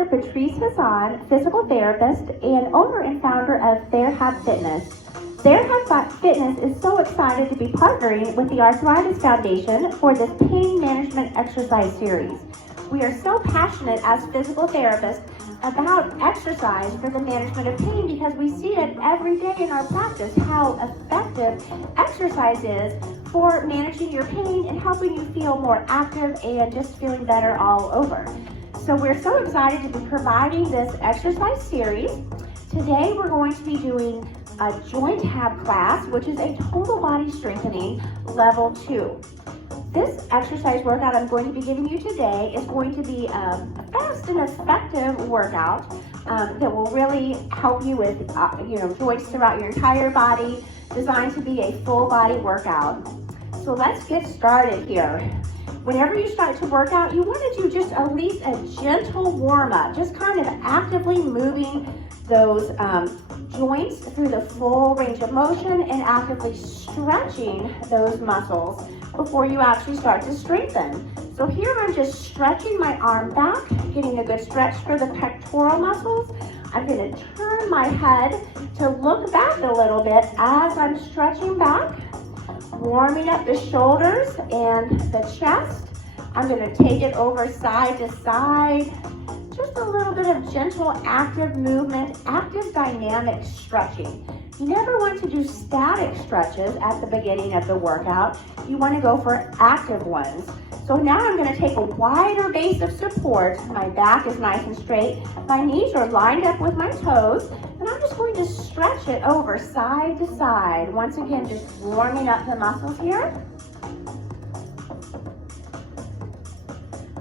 Dr. Patrice Hassan, physical therapist and owner and founder of TherHab Fitness. TherHab Fitness is so excited to be partnering with the Arthritis Foundation for this pain management exercise series. We are so passionate as physical therapists about exercise for the management of pain because we see it every day in our practice, how effective exercise is for managing your pain and helping you feel more active and just feeling better all over. So we're so excited to be providing this exercise series. Today we're going to be doing a JointHab class, which is a total body strengthening level 2. This exercise workout I'm going to be giving you today is going to be a fast and effective workout that will really help you with joints throughout your entire body, designed to be a full body workout. So let's get started here. Whenever you start to work out, you want to do just at least a gentle warm up, just kind of actively moving those joints through the full range of motion and actively stretching those muscles before you actually start to strengthen. So here I'm just stretching my arm back, getting a good stretch for the pectoral muscles. I'm going to turn my head to look back a little bit as I'm stretching back, warming up the shoulders and the chest. I'm going to take it over side to side. Just a little bit of gentle, active movement, active dynamic stretching. You never want to do static stretches at the beginning of the workout. You want to go for active ones. So now I'm going to take a wider base of support. My back is nice and straight. My knees are lined up with my toes. And I'm just going to stretch it over side to side. Once again, just warming up the muscles here.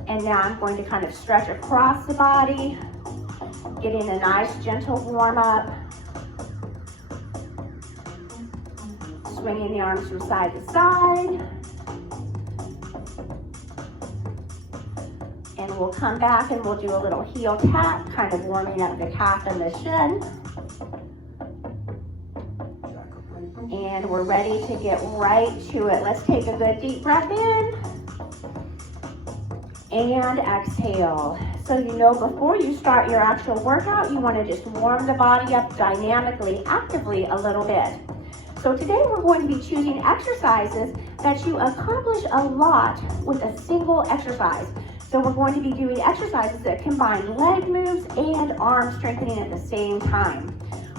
And now I'm going to kind of stretch across the body, getting a nice gentle warm up. Swinging the arms from side to side. And we'll come back and we'll do a little heel tap, kind of warming up the calf and the shin. And we're ready to get right to it. Let's take a good deep breath in. And exhale. So you know before you start your actual workout, you want to just warm the body up dynamically, actively a little bit. So today we're going to be choosing exercises that you accomplish a lot with a single exercise. So we're going to be doing exercises that combine leg moves and arm strengthening at the same time.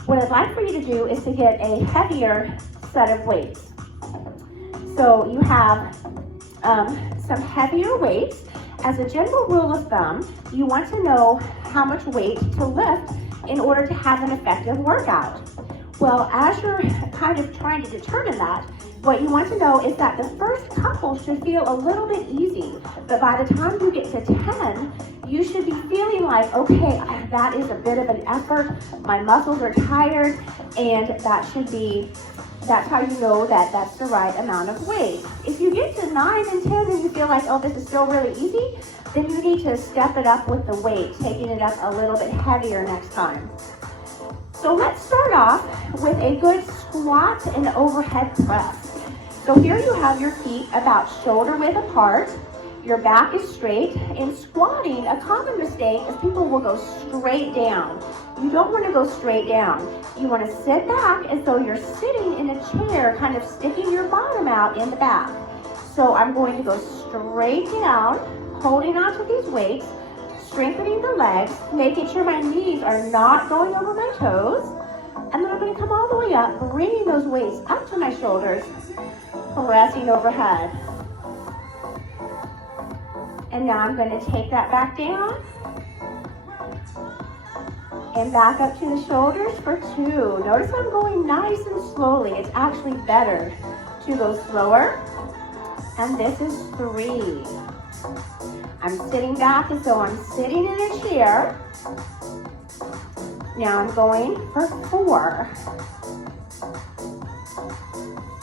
What I'd like for you to do is to get a heavier set of weights. So you have some heavier weights. As a general rule of thumb, you want to know how much weight to lift in order to have an effective workout. Well, as you're kind of trying to determine that, what you want to know is that the first couple should feel a little bit easy, but by the time you get to 10, you should be feeling like, okay, that is a bit of an effort, my muscles are tired, and that's how you know that that's the right amount of weight. If you get to 9 and 10 and you feel like, oh, this is still really easy, then you need to step it up with the weight, taking it up a little bit heavier next time. So let's start off with a good squat and overhead press. So here you have your feet about shoulder width apart, your back is straight. In squatting, a common mistake is people will go straight down. You don't want to go straight down. You want to sit back as though you're sitting in a chair, kind of sticking your bottom out in the back. So I'm going to go straight down, holding onto these weights, strengthening the legs, making sure my knees are not going over my toes. And then I'm going to come all the way up, bringing those weights up to my shoulders, pressing overhead. And now I'm going to take that back down and back up to the shoulders for 2. Notice I'm going nice and slowly. It's actually better to go slower. And this is 3. I'm sitting back as though I'm sitting in a chair. Now I'm going for 4.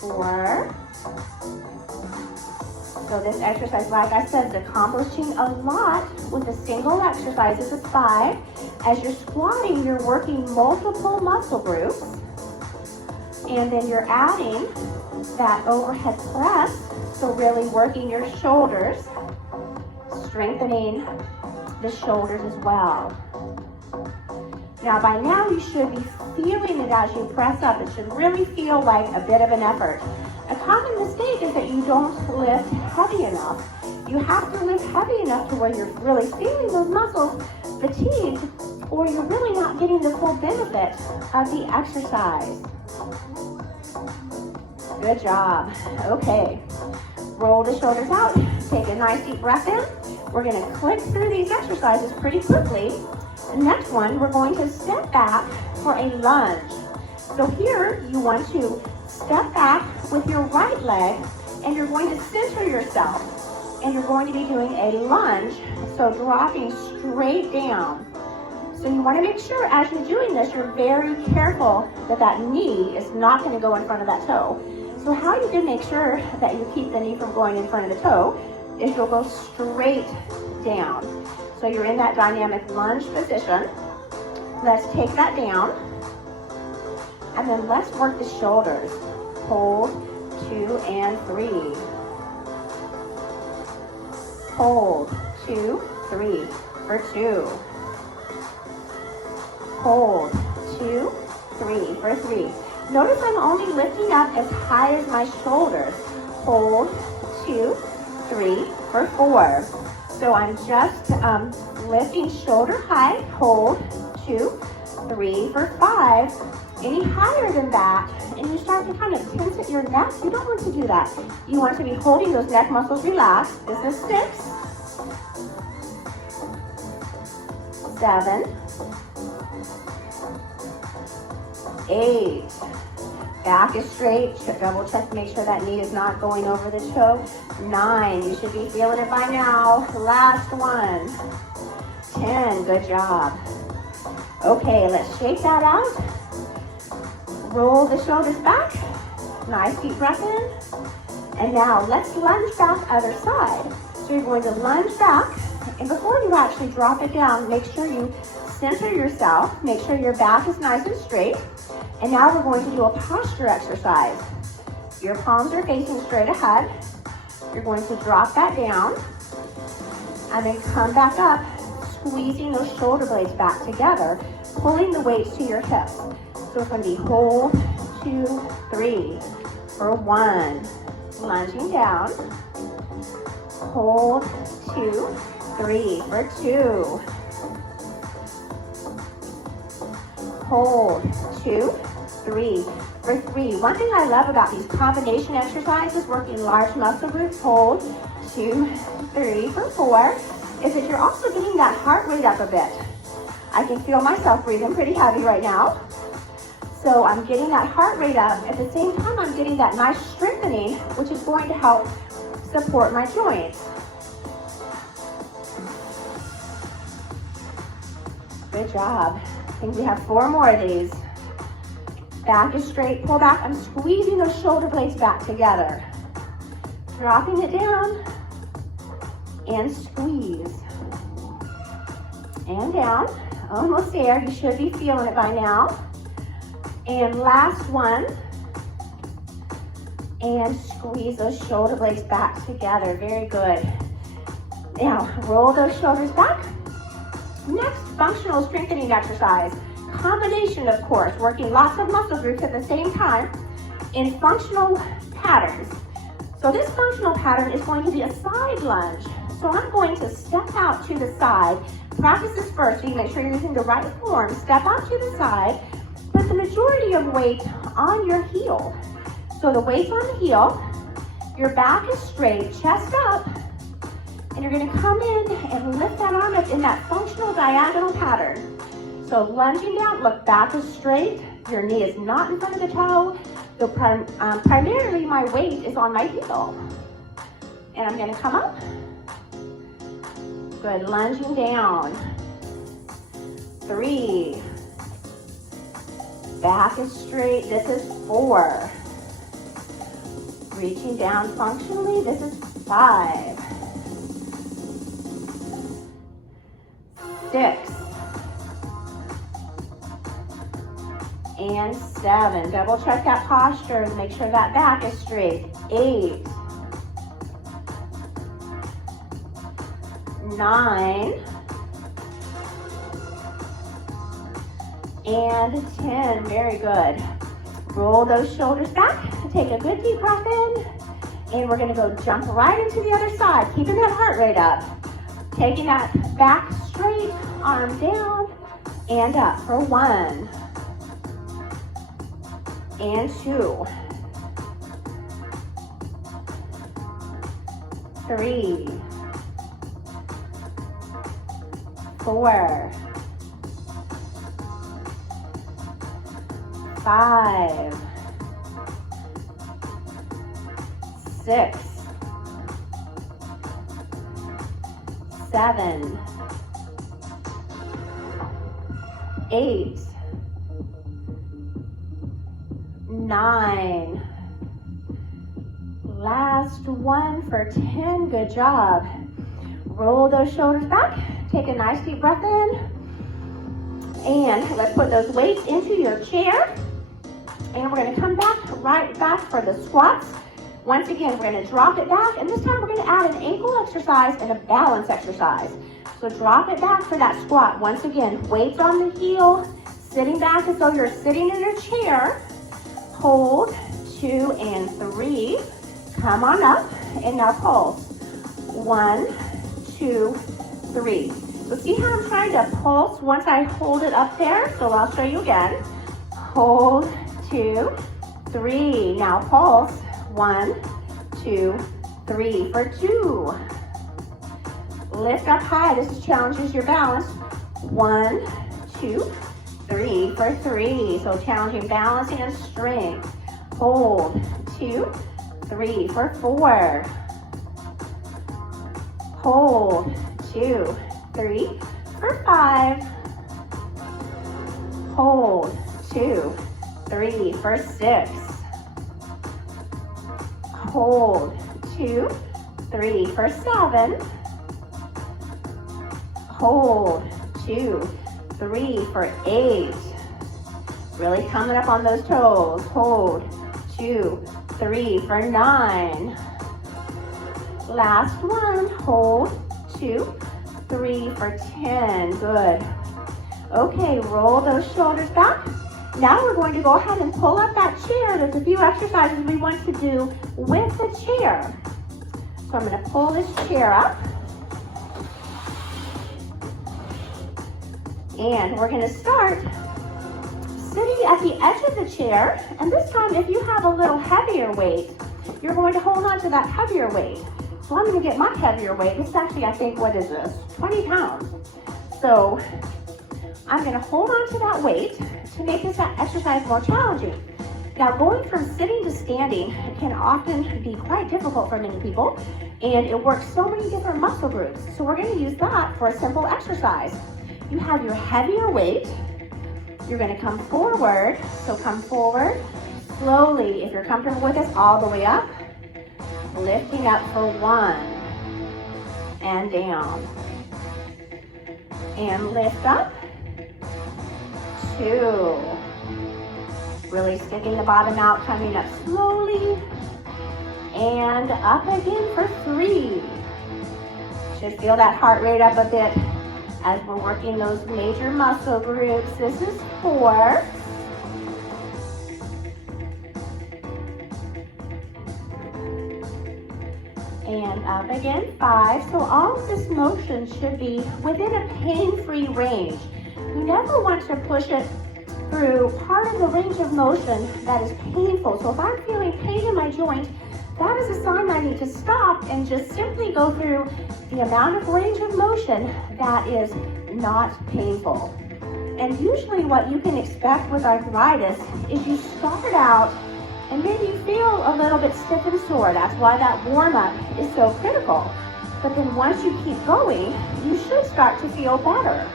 4. So this exercise, like I said, is accomplishing a lot with a single exercise. This is 5. As you're squatting, you're working multiple muscle groups. And then you're adding that overhead press. So really working your shoulders, strengthening the shoulders as well. Now by now you should be feeling it as you press up. It should really feel like a bit of an effort. A common mistake is that you don't lift heavy enough. You have to lift heavy enough to where you're really feeling those muscles fatigued, or you're really not getting the full benefit of the exercise. Good job. Okay. Roll the shoulders out. Take a nice deep breath in. We're going to click through these exercises pretty quickly. The next one, we're going to step back for a lunge. So here, you want to step back with your right leg, and you're going to center yourself. And you're going to be doing a lunge, so dropping straight down. So you want to make sure as you're doing this, you're very careful that that knee is not going to go in front of that toe. So how you can make sure that you keep the knee from going in front of the toe is you'll go straight down. So you're in that dynamic lunge position. Let's take that down. And then let's work the shoulders. Hold, 2 and 3. Hold, 2, 3, for 2. Hold, 2, 3, for 3. Notice I'm only lifting up as high as my shoulders. Hold, 2, 3, for 4. So I'm just lifting shoulder height. Hold, 2, 3, for 5. Any higher than that, and you start to kind of tense at your neck, you don't want to do that. You want to be holding those neck muscles relaxed. This is 6, 7, 8. Back is straight. Double check to make sure that knee is not going over the toe. 9. You should be feeling it by now. Last one. 10. Good job. Okay, let's shake that out. Roll the shoulders back. Nice deep breath in. And now let's lunge back other side. So you're going to lunge back. And before you actually drop it down, make sure you center yourself. Make sure your back is nice and straight. And now we're going to do a posture exercise. Your palms are facing straight ahead. You're going to drop that down. And then come back up, squeezing those shoulder blades back together, pulling the weights to your hips. So it's going to be hold, 2, 3, for 1. Lunging down. Hold, 2, 3, for 2. Hold, 2, 3, for 3. One thing I love about these combination exercises, working large muscle groups, hold, 2, 3, for 4, is that you're also getting that heart rate up a bit. I can feel myself breathing pretty heavy right now. So I'm getting that heart rate up. At the same time, I'm getting that nice strengthening, which is going to help support my joints. Good job. I think we have 4 more of these. Back is straight, pull back. I'm squeezing those shoulder blades back together. Dropping it down and squeeze. And down, almost there. You should be feeling it by now. And last one. And squeeze those shoulder blades back together. Very good. Now, roll those shoulders back. Next, functional strengthening exercise. Combination, of course, working lots of muscle groups at the same time in functional patterns. So this functional pattern is going to be a side lunge. So I'm going to step out to the side. Practice this first so you make sure you're using the right form. Step out to the side. Put the majority of weight on your heel. So the weight's on the heel. Your back is straight, chest up. And you're going to come in and lift that arm up in that functional diagonal pattern. So lunging down, look, back is straight. Your knee is not in front of the toe. So primarily my weight is on my heel. And I'm going to come up. Good, lunging down. 3. Back is straight. This is 4. Reaching down functionally. This is 5. 6. And 7. Double check that posture and make sure that back is straight. 8. 9. and 10. Very good. Roll those shoulders back. Take a good deep breath in. And we're gonna go jump right into the other side, keeping that heart rate up. Taking that back straight, arm down, and up for 1, and 2, 3, 4, 5, 6, 7, 8, 9. Last one for 10. Good job. Roll those shoulders back. Take a nice deep breath in. And let's put those weights into your chair. And we're going to come back, right back for the squats. Once again, we're going to drop it back. And this time we're going to add an ankle exercise and a balance exercise. So drop it back for that squat. Once again, weights on the heel, sitting back as though you're sitting in a chair. Hold, 2 and 3. Come on up, and now pulse. 1, 2, 3. So see how I'm trying to pulse once I hold it up there? So I'll show you again. Hold, 2, 3. Now pulse. 1, 2, 3 for 2. Lift up high. This challenges your balance. 1, 2, 3 for 3. So challenging balance and strength. Hold. 2, 3 for 4. Hold. 2, 3 for 5. Hold. 2, 3 for 6. Hold. 2, 3 for 7. Hold. 2, 3 for 8. Really coming up on those toes. Hold. 2, 3 for 9. Last one. Hold. 2, 3 for 10. Good. Okay, roll those shoulders back. Now we're going to go ahead and pull up that chair. There's a few exercises we want to do with the chair. So I'm going to pull this chair up. And we're going to start sitting at the edge of the chair. And this time, if you have a little heavier weight, you're going to hold on to that heavier weight. So I'm going to get my heavier weight. This is actually, I think, what is this? 20 pounds. So I'm going to hold on to that weight to make this exercise more challenging. Now, going from sitting to standing can often be quite difficult for many people, and it works so many different muscle groups. So we're going to use that for a simple exercise. You have your heavier weight. You're going to come forward. So come forward slowly. If you're comfortable with this, all the way up. Lifting up for 1 and down. And lift up. 2. Really sticking the bottom out, coming up slowly. And up again for 3. Should feel that heart rate up a bit as we're working those major muscle groups. This is 4. And up again, 5. So all of this motion should be within a pain-free range. You never want to push it through part of the range of motion that is painful. So if I'm feeling pain in my joint, that is a sign I need to stop and just simply go through the amount of range of motion that is not painful. And usually what you can expect with arthritis is you start out and maybe you feel a little bit stiff and sore. That's why that warm-up is so critical. But then once you keep going, you should start to feel better.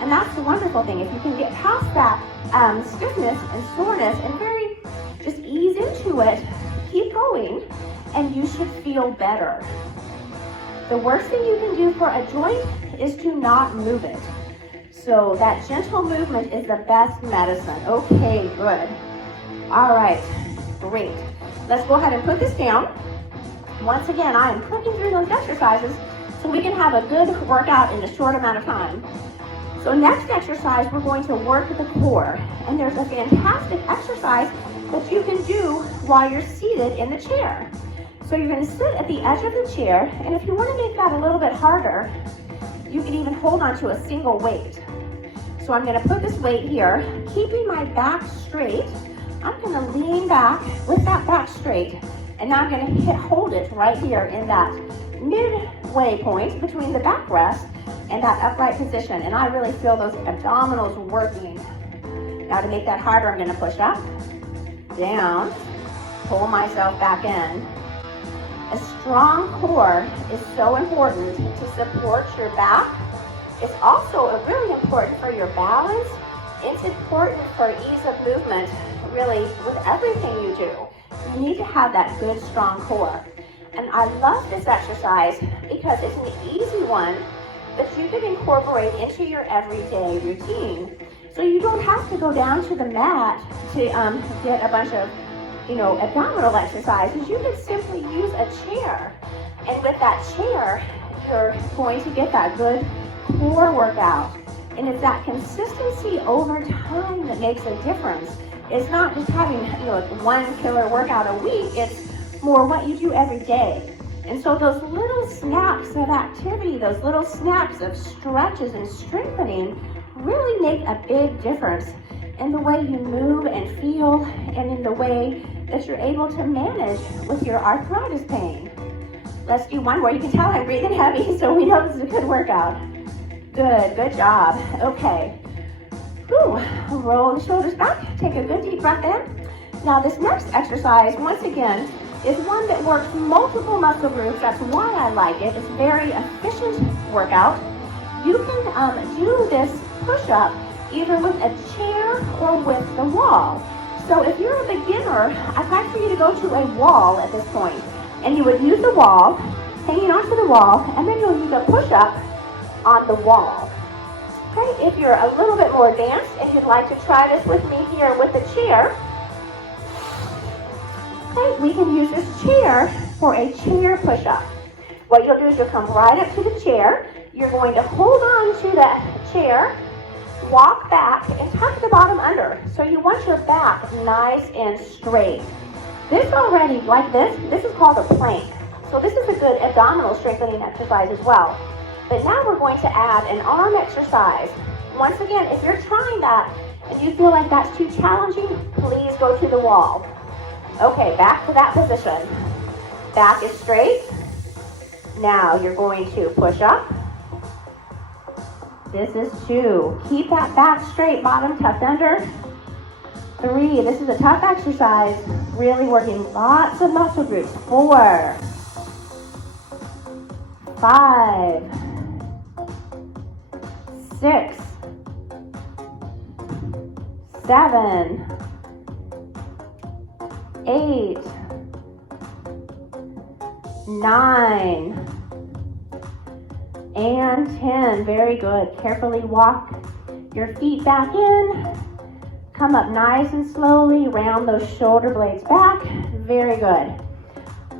And that's the wonderful thing. If you can get past that stiffness and soreness and very just ease into it, keep going, and you should feel better. The worst thing you can do for a joint is to not move it. So that gentle movement is the best medicine. Okay, good. All right, great. Let's go ahead and put this down. Once again, I am clicking through those exercises so we can have a good workout in a short amount of time. So next exercise, we're going to work the core. And there's a fantastic exercise that you can do while you're seated in the chair. So you're going to sit at the edge of the chair, and if you want to make that a little bit harder, you can even hold on to a single weight. So I'm going to put this weight here, keeping my back straight. I'm going to lean back with that back straight, and now I'm going to hold it right here in that midway point between the backrest and that upright position. And I really feel those abdominals working. Now to make that harder, I'm going to push up, down, pull myself back in. A strong core is so important to support your back. It's also really important for your balance. It's important for ease of movement, really, with everything you do. You need to have that good, strong core. And I love this exercise because it's an easy one that you can incorporate into your everyday routine. So you don't have to go down to the mat to get a bunch of abdominal exercises. You can simply use a chair. And with that chair, you're going to get that good core workout. And it's that consistency over time that makes a difference. It's not just having one killer workout a week. It's more what you do every day. And so those little snaps of activity, those little snaps of stretches and strengthening really make a big difference in the way you move and feel, and in the way that you're able to manage with your arthritis pain. Let's do one more. You can tell I'm breathing heavy, so we know this is a good workout. Good job. Okay. Roll the shoulders back. Take a good deep breath in. Now this next exercise, once again, is one that works multiple muscle groups. That's why I like it. It's a very efficient workout. You can do this push-up either with a chair or with the wall. So if you're a beginner, I'd like for you to go to a wall at this point. And you would use the wall, hanging onto the wall, and then you'll use a push-up on the wall. Okay, if you're a little bit more advanced and you'd like to try this with me here with the chair, okay, we can use this chair for a chair push-up. What you'll do is you'll come right up to the chair. You're going to hold on to that chair, walk back, and tuck the bottom under. So you want your back nice and straight. This already, like this is called a plank. So this is a good abdominal strengthening exercise as well. But now we're going to add an arm exercise. Once again, if you're trying that and you feel like that's too challenging, please go to the wall. Okay, back to that position. Back is straight. Now you're going to push up. This is 2. Keep that back straight, bottom tucked under. 3. This is a tough exercise. Really working lots of muscle groups. 4. 5. 6. 7. 8. 9. And 10. Very good. Carefully walk your feet back in. Come up nice and slowly. Round those shoulder blades back. Very good.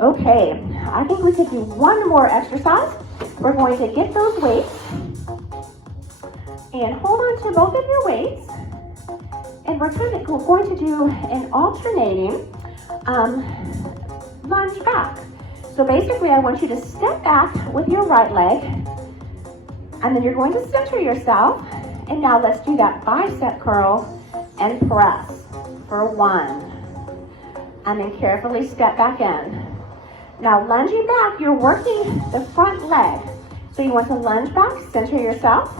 Okay, I think we could do one more exercise. We're going to get those weights and hold on to both of your weights. And we're going to do an alternating lunge back. So basically, I want you to step back with your right leg, and then you're going to center yourself. And now let's do that bicep curl and press for 1. And then carefully step back in. Now lunging back, you're working the front leg. So you want to lunge back, center yourself.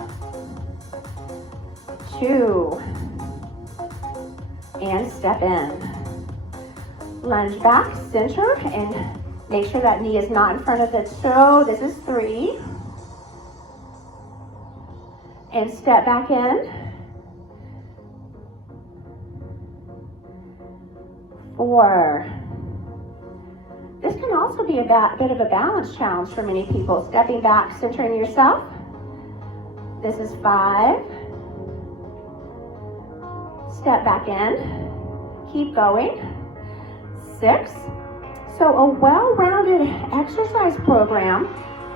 2. And step in. Lunge back, center, and make sure that knee is not in front of the toe. This is 3. And step back in. 4. This can also be a bit of a balance challenge for many people. Stepping back, centering yourself. This is 5. Step back in. Keep going. 6. So a well-rounded exercise program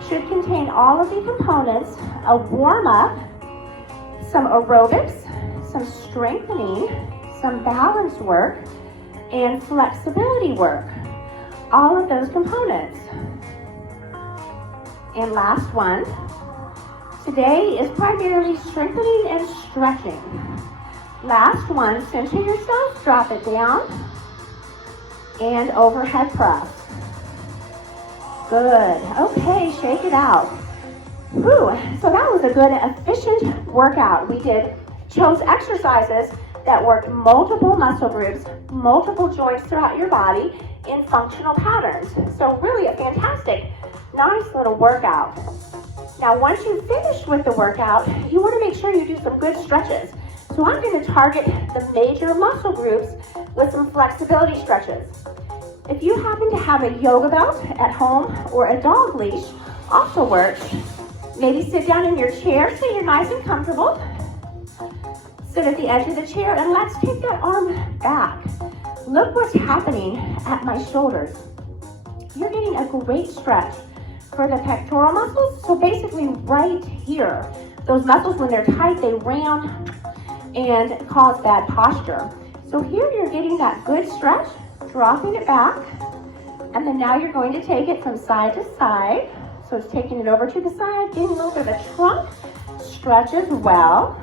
should contain all of the components: a warm-up, some aerobics, some strengthening, some balance work, and flexibility work. All of those components. And last one, today is primarily strengthening and stretching. Last one, center yourself, drop it down, and overhead press. Good. Okay, shake it out. Whew. So that was a good, efficient workout. We chose exercises that worked multiple muscle groups, multiple joints throughout your body in functional patterns. So really a fantastic, nice little workout. Now once you've finished with the workout, you want to make sure you do some good stretches. So I'm going to target the major muscle groups with some flexibility stretches. If you happen to have a yoga belt at home or a dog leash, also works. Maybe sit down in your chair so you're nice and comfortable. Sit at the edge of the chair and let's take that arm back. Look what's happening at my shoulders. You're getting a great stretch for the pectoral muscles. So basically right here, those muscles when they're tight, they round and cause bad posture. So here you're getting that good stretch, dropping it back, and then now you're going to take it from side to side. So it's taking it over to the side, getting a little bit of a trunk stretch as well.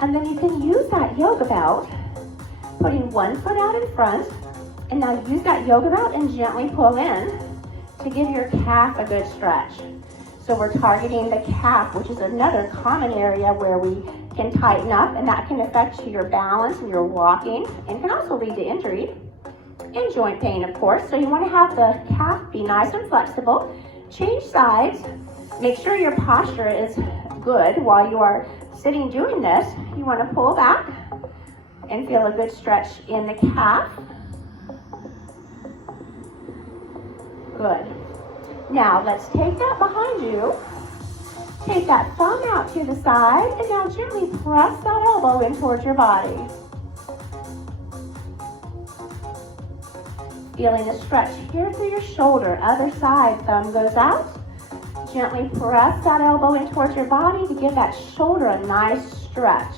And then you can use that yoga belt, putting one foot out in front, and now use that yoga belt and gently pull in to give your calf a good stretch. So we're targeting the calf, which is another common area where we can tighten up, and that can affect your balance and your walking, and can also lead to injury and joint pain, of course. So you want to have the calf be nice and flexible. Change sides. Make sure your posture is good while you are sitting doing this. You want to pull back and feel a good stretch in the calf. Good. Now let's take that behind you. Take that thumb out to the side and now gently press that elbow in towards your body. Feeling a stretch here through your shoulder. Other side, thumb goes out. Gently press that elbow in towards your body to give that shoulder a nice stretch.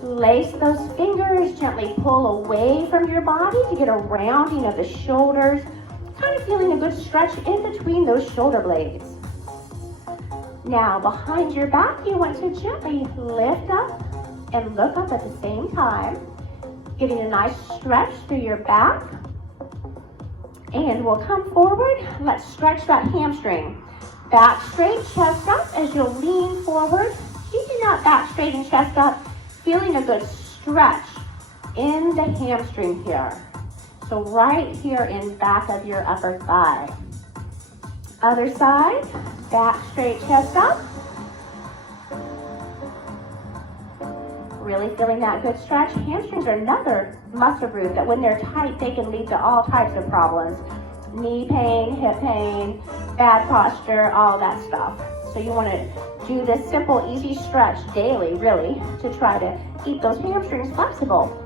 Lace those fingers, gently pull away from your body to get a rounding of the shoulders. Kind of feeling a good stretch in between those shoulder blades. Now behind your back, you want to gently lift up and look up at the same time. Getting a nice stretch through your back. And we'll come forward. Let's stretch that hamstring. Back straight, chest up as you'll lean forward. Keeping that back straight and chest up. Feeling a good stretch in the hamstring here. So right here in back of your upper thigh. Other side, back straight, chest up. Really feeling that good stretch. Hamstrings are another muscle group that when they're tight, they can lead to all types of problems. Knee pain, hip pain, bad posture, all that stuff. So you want to do this simple, easy stretch daily, really, to try to keep those hamstrings flexible.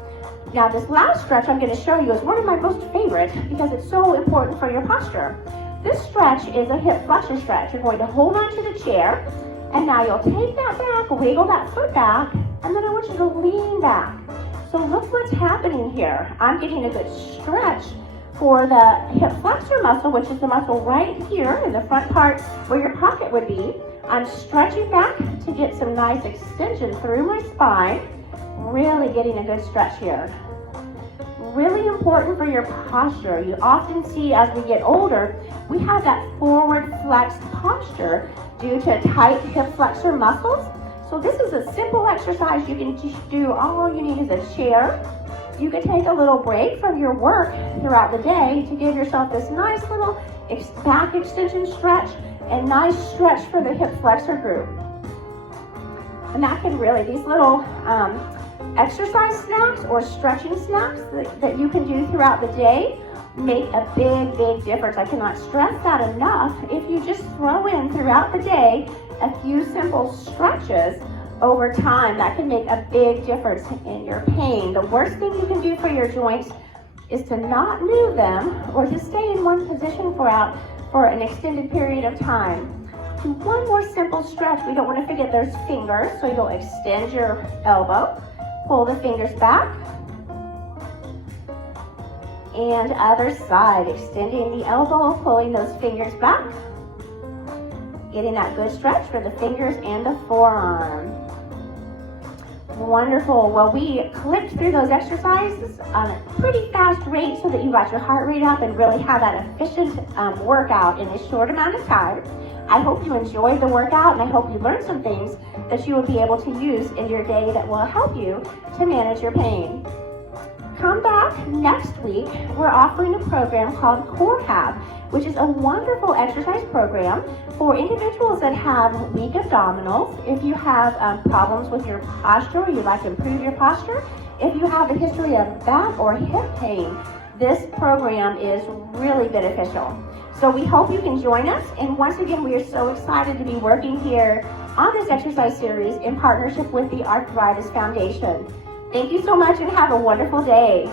Now this last stretch I'm going to show you is one of my most favorite because it's so important for your posture. This stretch is a hip flexor stretch. You're going to hold on to the chair, and now you'll take that back, wiggle that foot back, and then I want you to lean back. So look what's happening here. I'm getting a good stretch for the hip flexor muscle, which is the muscle right here in the front part where your pocket would be. I'm stretching back to get some nice extension through my spine. Really getting a good stretch here. Really important for your posture. You often see as we get older, we have that forward flexed posture due to tight hip flexor muscles. So this is a simple exercise you can just do. All you need is a chair. You can take a little break from your work throughout the day to give yourself this nice little back extension stretch and nice stretch for the hip flexor group. And that can really, these little exercise snacks or stretching snacks that you can do throughout the day make a big, big difference. I cannot stress that enough. If you just throw in throughout the day a few simple stretches over time, that can make a big difference in your pain. The worst thing you can do for your joints is to not move them or to stay in one position for an extended period of time. do one more simple stretch. We don't want to forget there's fingers, so you'll extend your elbow, pull the fingers back, and other side, extending the elbow, pulling those fingers back, getting that good stretch for the fingers and the forearm. Wonderful. Well, we clicked through those exercises on a pretty fast rate so that you got your heart rate up and really have that efficient workout in a short amount of time. I hope you enjoyed the workout, and I hope you learned some things that you will be able to use in your day that will help you to manage your pain. Come back next week. We're offering a program called TherHab, which is a wonderful exercise program for individuals that have weak abdominals. If you have problems with your posture, or you'd like to improve your posture, if you have a history of back or hip pain, this program is really beneficial. So we hope you can join us. And once again, we are so excited to be working here on this exercise series in partnership with the Arthritis Foundation. Thank you so much and have a wonderful day.